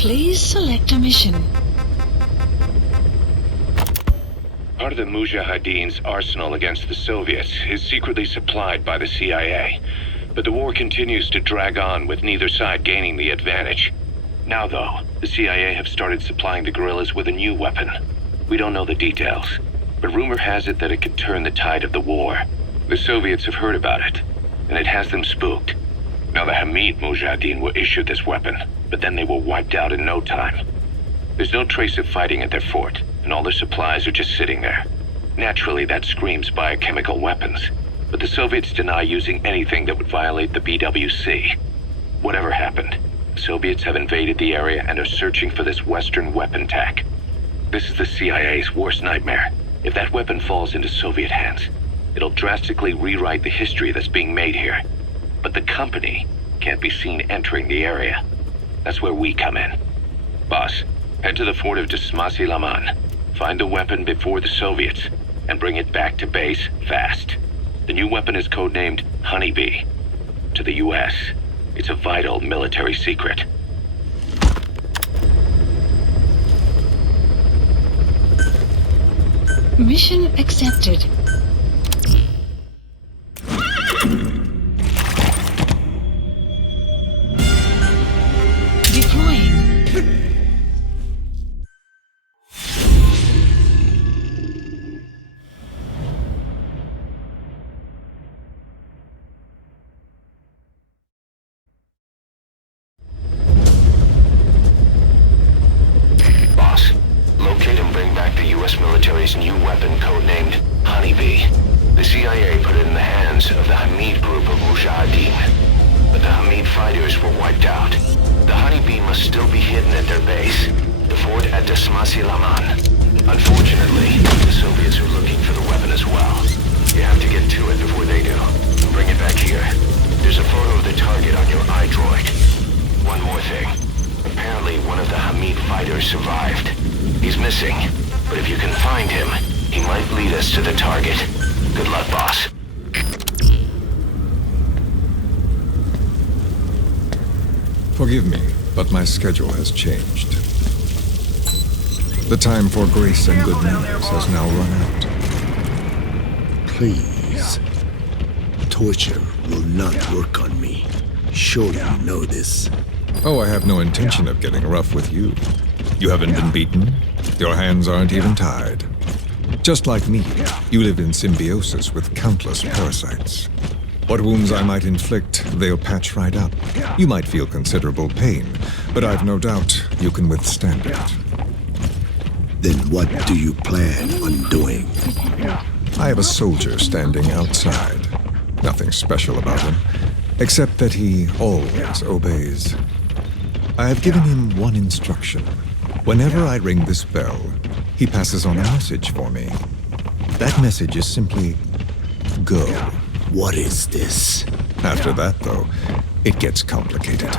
Please select a mission. Part of the Mujahideen's arsenal against the Soviets is secretly supplied by the CIA. But the war continues to drag on with neither side gaining the advantage. Now though, the CIA have started supplying the guerrillas with a new weapon. We don't know the details, but rumor has it that it could turn the tide of the war. The Soviets have heard about it, and it has them spooked. Now the Hamid Mujahideen were issued this weapon, but then they were wiped out in no time. There's no trace of fighting at their fort, and all their supplies are just sitting there. Naturally, that screams biochemical weapons, but the Soviets deny using anything that would violate the BWC. Whatever happened, the Soviets have invaded the area and are searching for this Western weapon tech. This is the CIA's worst nightmare. If that weapon falls into Soviet hands, it'll drastically rewrite the history that's being made here. But the company can't be seen entering the area. That's where we come in. Boss, head to the fort of Desmasi Laman. Find the weapon before the Soviets, and bring it back to base fast. The new weapon is codenamed Honeybee. To the US, it's a vital military secret. Mission accepted. Deploying. Boss, locate and bring back the US military's new weapon codenamed Honeybee. The CIA put it in the hands of the Hamid group of Mujahideen, but the Hamid fighters were wiped out. The Honeybee must still be hidden at their base, the fort at Desmasi Laman. Unfortunately, the Soviets are looking for the weapon as well. You have to get to it before they do. Bring it back here. There's a photo of the target on your iDroid. One more thing. Apparently, one of the Hamid fighters survived. He's missing, but if you can find him, he might lead us to the target. Good luck, boss. Forgive me, but my schedule has changed. The time for grace and good manners has now run out. Please. Torture will not work on me. Sure you know this. Oh, I have no intention of getting rough with you. You haven't been beaten. Your hands aren't even tied. Just like me, you live in symbiosis with countless parasites. What wounds I might inflict, they'll patch right up. You might feel considerable pain, but I've no doubt you can withstand it. Then what do you plan on doing? I have a soldier standing outside. Nothing special about him, except that he always obeys. I have given him one instruction. Whenever I ring this bell, he passes on a message for me. That message is simply, go. What is this? After that, though, it gets complicated.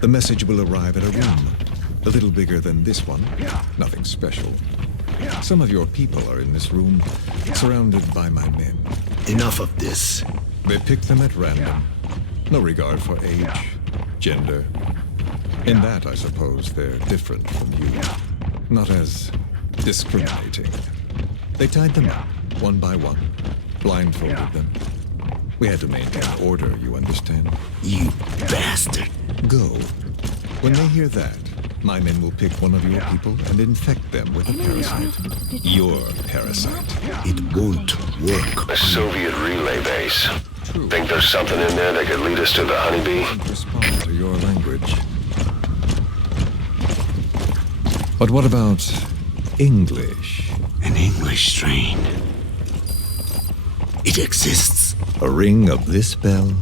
The message will arrive at a room, a little bigger than this one. Nothing special. Some of your people are in this room, surrounded by my men. Enough of this. They pick them at random. No regard for age, gender. In that, I suppose, they're different from you. Not as discriminating. They tied them up, one by one, blindfolded them. We had to maintain order, you understand? You bastard. Go. When they hear that, my men will pick one of your people and infect them with a parasite. Your parasite. It won't work. A Soviet relay base. True. Think there's something in there that could lead us to the Honeybee? And respond to your language. But what about English? An English strain. It exists. A ring of this bell,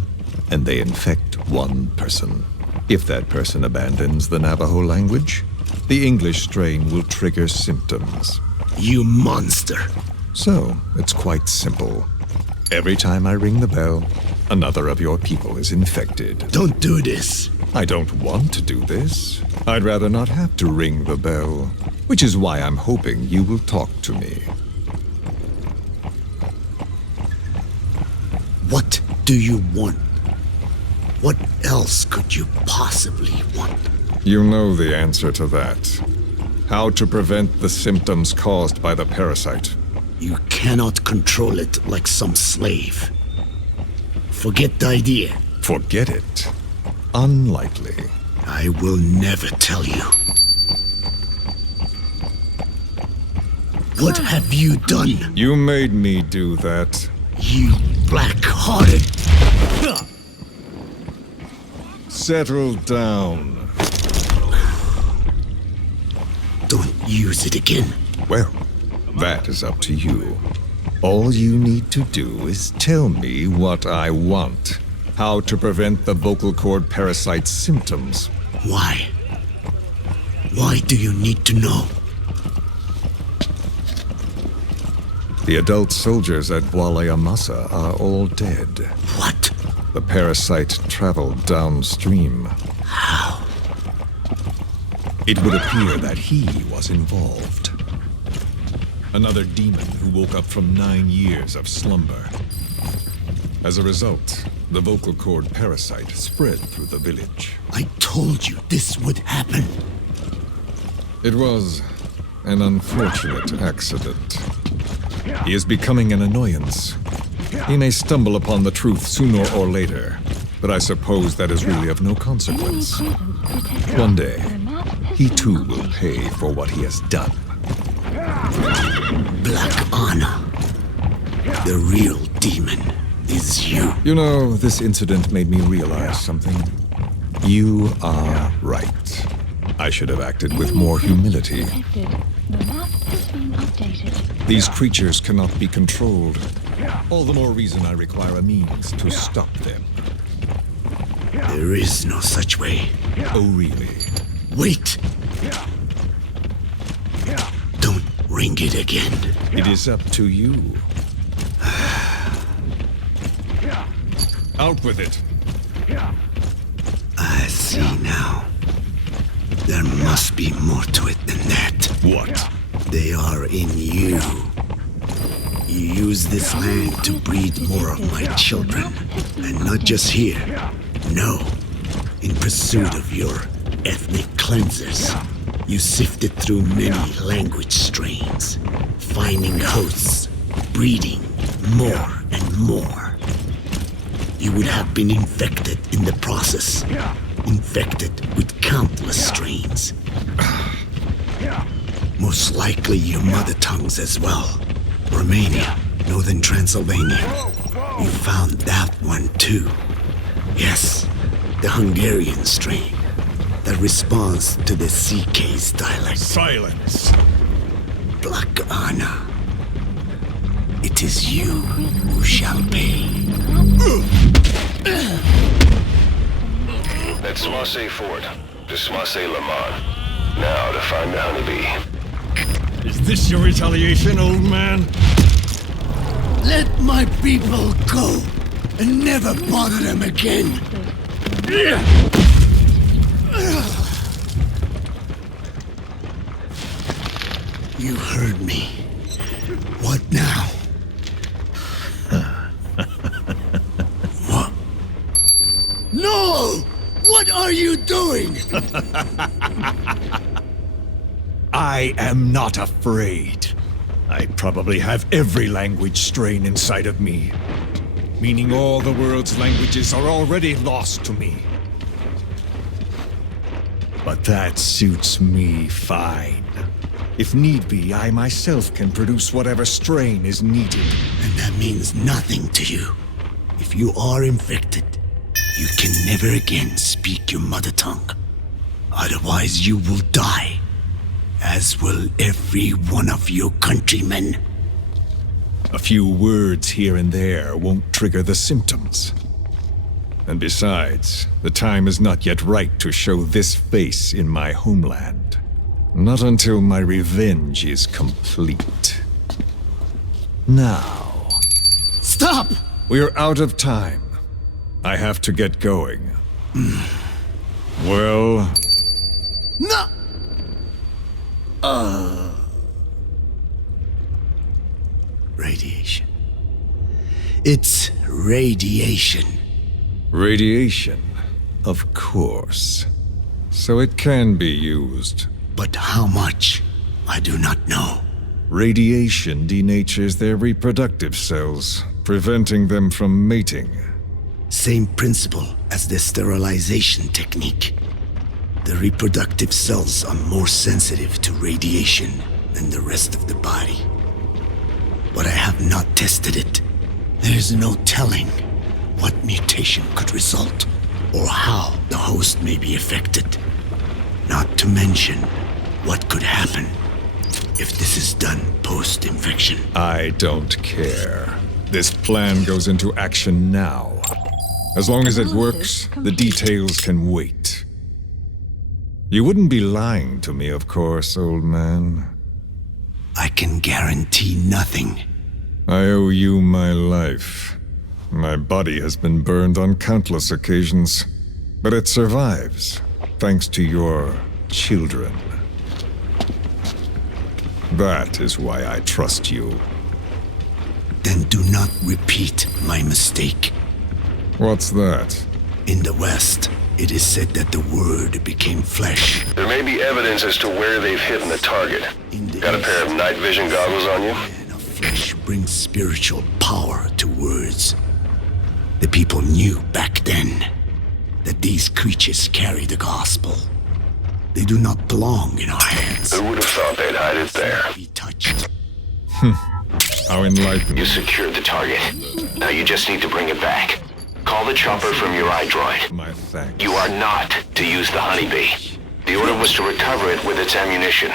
and they infect one person. If that person abandons the Navajo language, the English strain will trigger symptoms. You monster. So, it's quite simple. Every time I ring the bell, another of your people is infected. Don't do this. I don't want to do this. I'd rather not have to ring the bell, which is why I'm hoping you will talk to me. What do you want? What else could you possibly want? You know the answer to that. How to prevent the symptoms caused by the parasite. You cannot control it like some slave. Forget the idea. Forget it? Unlikely. I will never tell you. What have you done? You made me do that. You black-hearted... Settle down. Don't use it again. Well, that is up to you. All you need to do is tell me what I want. How to prevent the vocal cord parasite's symptoms. Why? Why do you need to know? The adult soldiers at Walayamasa are all dead. What? The parasite traveled downstream. How? It would appear that he was involved. Another demon who woke up from 9 years of slumber. As a result, the vocal cord parasite spread through the village. I told you this would happen. It was an unfortunate accident. He is becoming an annoyance. He may stumble upon the truth sooner or later, but I suppose that is really of no consequence. One day, he too will pay for what he has done. Black Anna. The real demon is you. You know, this incident made me realize something. You are right. I should have acted with more humility. The map has been updated. These creatures cannot be controlled. All the more reason I require a means to stop them. There is no such way. Oh, really? Wait! Don't ring it again. It is up to you. Out with it. I see now. There must be more to it than that. What? They are in you. You use this land to breed more of my children. And not just here. No. In pursuit of your ethnic cleansers. You sifted through many language strains. Finding hosts. Breeding more and more. You would have been infected in the process. Infected with countless strains. Most likely your mother tongues as well. Romania, Northern Transylvania. You found that one too. Yes, the Hungarian strain that responds to the CK's dialect. Silence! Black Anna. It is you who shall pay. That's Swansea Fort, to Swansea Lamont. Now to find the honeybee. Is this your retaliation, old man? Let my people go and never bother them again. You heard me. What now? What? No! What are you doing? I am not afraid. I probably have every language strain inside of me. Meaning all the world's languages are already lost to me. But that suits me fine. If need be, I myself can produce whatever strain is needed. And that means nothing to you. If you are infected, you can never again speak your mother tongue. Otherwise you will die. As will every one of your countrymen. A few words here and there won't trigger the symptoms. And besides, the time is not yet right to show this face in my homeland. Not until my revenge is complete. Now... Stop! We're out of time. I have to get going. Well... No! Radiation. It's radiation. Radiation, of course. So it can be used. But how much? I do not know. Radiation denatures their reproductive cells, preventing them from mating. Same principle as the sterilization technique. The reproductive cells are more sensitive to radiation than the rest of the body. But I have not tested it. There is no telling what mutation could result, or how the host may be affected. Not to mention what could happen if this is done post-infection. I don't care. This plan goes into action now. As long as it works, the details can wait. You wouldn't be lying to me, of course, old man. I can guarantee nothing. I owe you my life. My body has been burned on countless occasions, but it survives, thanks to your children. That is why I trust you. Then do not repeat my mistake. What's that? In the West, it is said that the Word became flesh. There may be evidence as to where they've hidden the target. Got a pair of night vision goggles on you? And a flesh brings spiritual power to words. The people knew back then that these creatures carry the gospel. They do not belong in our hands. Who would have thought they'd hide it there? Be touched. How enlightening. You secured the target. Now you just need to bring it back. Call the chopper from your iDroid. My thanks. You are not to use the honeybee. The order was to recover it with its ammunition.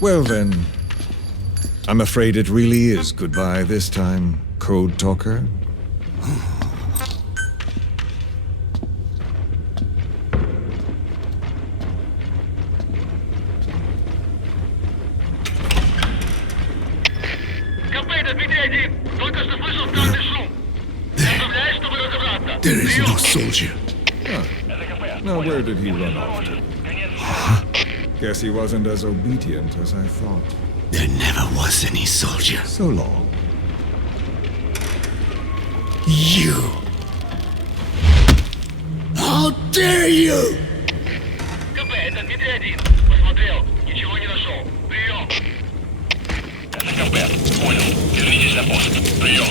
Well then, I'm afraid it really is goodbye this time, Code Talker. There is no soldier. Now where did he run off to? Guess he wasn't as obedient as I thought. There never was any soldier. So long. You! How dare you! КП, это Дмитрий 1. Посмотрел, ничего не нашел. Прием. Это КП, понял. Вернитесь на пост. Прием.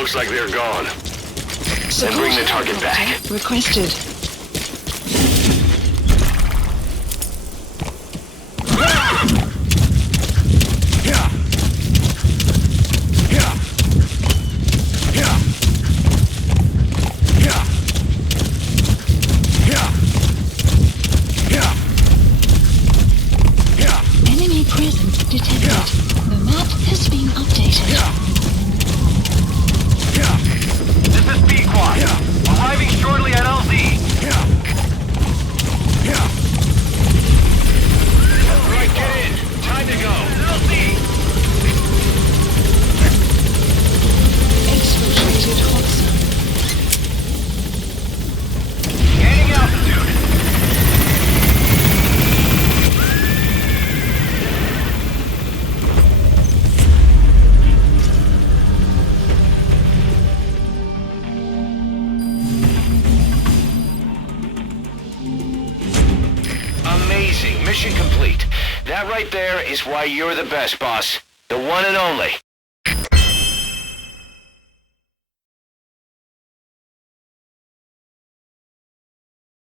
Looks like they're gone. Support bring the target helicopter back. requested. Enemy presence detected. The map has been updated. This is B-Quad. Arriving shortly at LZ. Alright, get in. Time to go. LZ! Exfiltrated hot zone. Gaining altitude. Amazing. Mission complete. That right there is why you're the best, boss. The one and only.